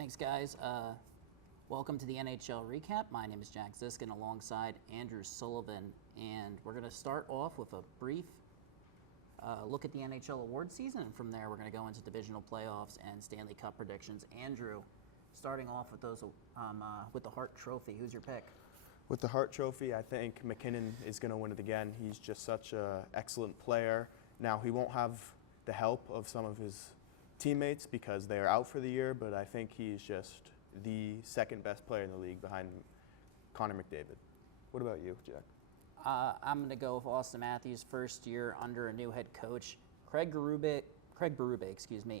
Thanks, guys. Welcome to the NHL Recap. My name is Jack Ziskin alongside Andrew Sullivan, and we're going to start off with a brief look at the NHL award season, and from there we're going to go into divisional playoffs and Stanley Cup predictions. Andrew, starting off with those with the Hart Trophy, who's your pick? With the Hart Trophy, I think McKinnon is going to win it again. He's just such an excellent player. Now, he won't have the help of some of his teammates because they are out for the year, but I think he's just the second best player in the league behind Connor McDavid. What about you, Jack? I'm going to go with Austin Matthews, first year under a new head coach. Craig Berube,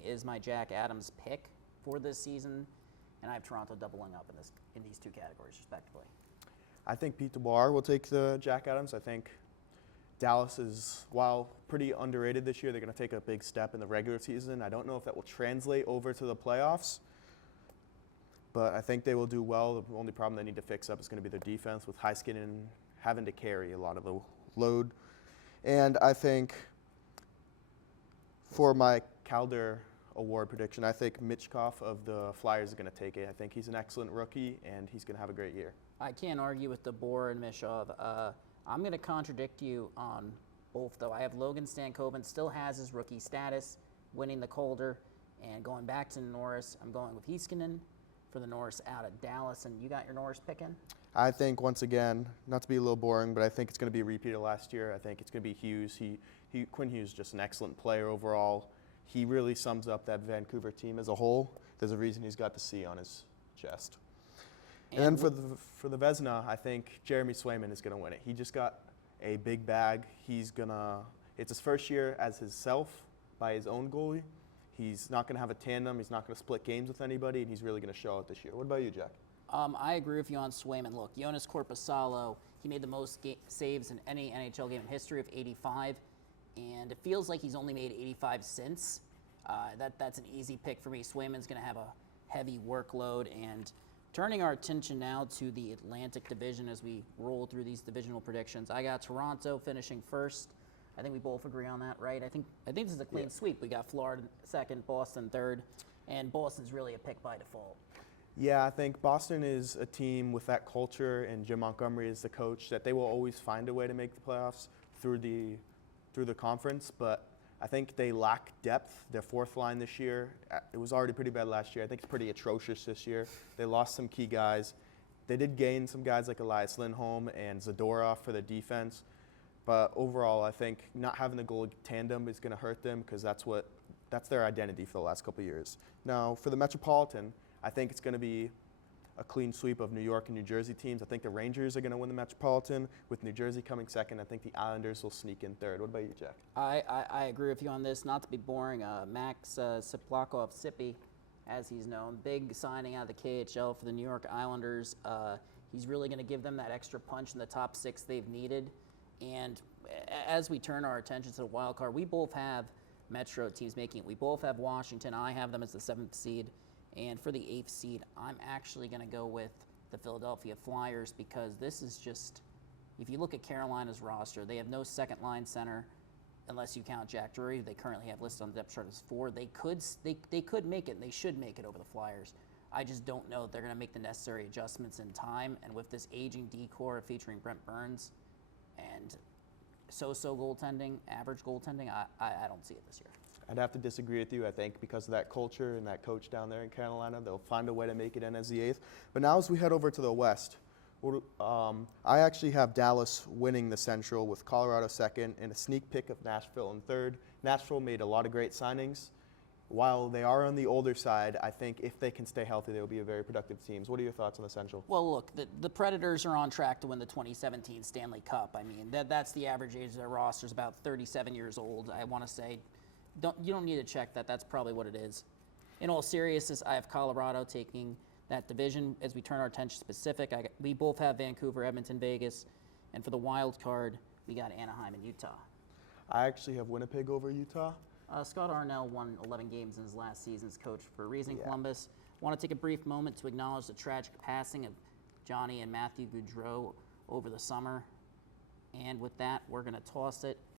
is my Jack Adams pick for this season, and I have Toronto doubling up in these two categories, respectively. I think Pete DeBoer will take the Jack Adams. I think Dallas is, while pretty underrated this year, they're going to take a big step in the regular season. I don't know if that will translate over to the playoffs, but I think they will do well. The only problem they need to fix up is going to be their defense, with Heiskanen having to carry a lot of the load. And I think for my Calder award prediction, I think Michkov of the Flyers is going to take it. I think he's an excellent rookie, and he's going to have a great year. I can't argue with DeBoer and Michkov. I'm going to contradict you on both, though. I have Logan Stankoven, still has his rookie status, winning the Calder, and going back to Norris, I'm going with Heiskanen for the Norris out of Dallas. And you got your Norris pick in? I think, once again, not to be a little boring, but I think it's going to be a repeat of last year. I think it's going to be Hughes. Quinn Hughes is just an excellent player overall. He really sums up that Vancouver team as a whole. There's a reason he's got the C on his chest. And then for the Vezina, I think Jeremy Swayman is going to win it. He just got a big bag. It's his first year as himself by his own goalie. He's not going to have a tandem. He's not going to split games with anybody, and he's really going to show it this year. What about you, Jack? I agree with you on Swayman. Look, Jonas Korpisalo, he made the most saves in any NHL game in history of 85, and it feels like he's only made 85 since. That's an easy pick for me. Swayman's going to have a heavy workload. And turning our attention now to the Atlantic Division as we roll through these divisional predictions, I got Toronto finishing first. I think we both agree on that, right? I think this is a clean sweep. We got Florida second, Boston third, and Boston's really a pick by default. Yeah, I think Boston is a team with that culture, and Jim Montgomery is the coach, that they will always find a way to make the playoffs through the conference, but I think they lack depth. Their fourth line this year, it was already pretty bad last year. I think it's pretty atrocious this year. They lost some key guys. They did gain some guys like Elias Lindholm and Zadorov for the defense, but overall, I think not having the goal tandem is going to hurt them because that's their identity for the last couple of years. Now, for the Metropolitan, I think it's going to be a clean sweep of New York and New Jersey teams. I think the Rangers are going to win the Metropolitan, with New Jersey coming second. I think the Islanders will sneak in third. What about you, Jack? I agree with you on this. Not to be boring, Max Siplakov, Sippy, as he's known, big signing out of the KHL for the New York Islanders. He's really going to give them that extra punch in the top six they've needed. And as we turn our attention to the wild card, we both have Metro teams making it. We both have Washington. I have them as the 7th seed. And for the 8th seed, I'm actually going to go with the Philadelphia Flyers because this is just, if you look at Carolina's roster, they have no second-line center unless you count Jack Drury, who they currently have listed on the depth chart as 4. They could make it, and they should make it over the Flyers. I just don't know if they're going to make the necessary adjustments in time. And with this aging D-core featuring Brent Burns and so-so goaltending, average goaltending, I don't see it this year. I'd have to disagree with you. I think because of that culture and that coach down there in Carolina, they'll find a way to make it in as the 8th. But now as we head over to the West, I actually have Dallas winning the Central with Colorado second and a sneak pick of Nashville in third. Nashville made a lot of great signings. While they are on the older side, I think if they can stay healthy, they will be a very productive team. What are your thoughts on the Central? Well, look, the Predators are on track to win the 2017 Stanley Cup. I mean, that's the average age of their roster is about 37 years old. I want to say, you don't need to check that. That's probably what it is. In all seriousness, I have Colorado taking that division. As we turn our attention specific, we both have Vancouver, Edmonton, Vegas, and for the wild card, we got Anaheim and Utah. I actually have Winnipeg over Utah. Scott Arnell won 11 games in his last season as coach for a reason. Yeah. Columbus. I want to take a brief moment to acknowledge the tragic passing of Johnny and Matthew Gaudreau over the summer. And with that, we're going to toss it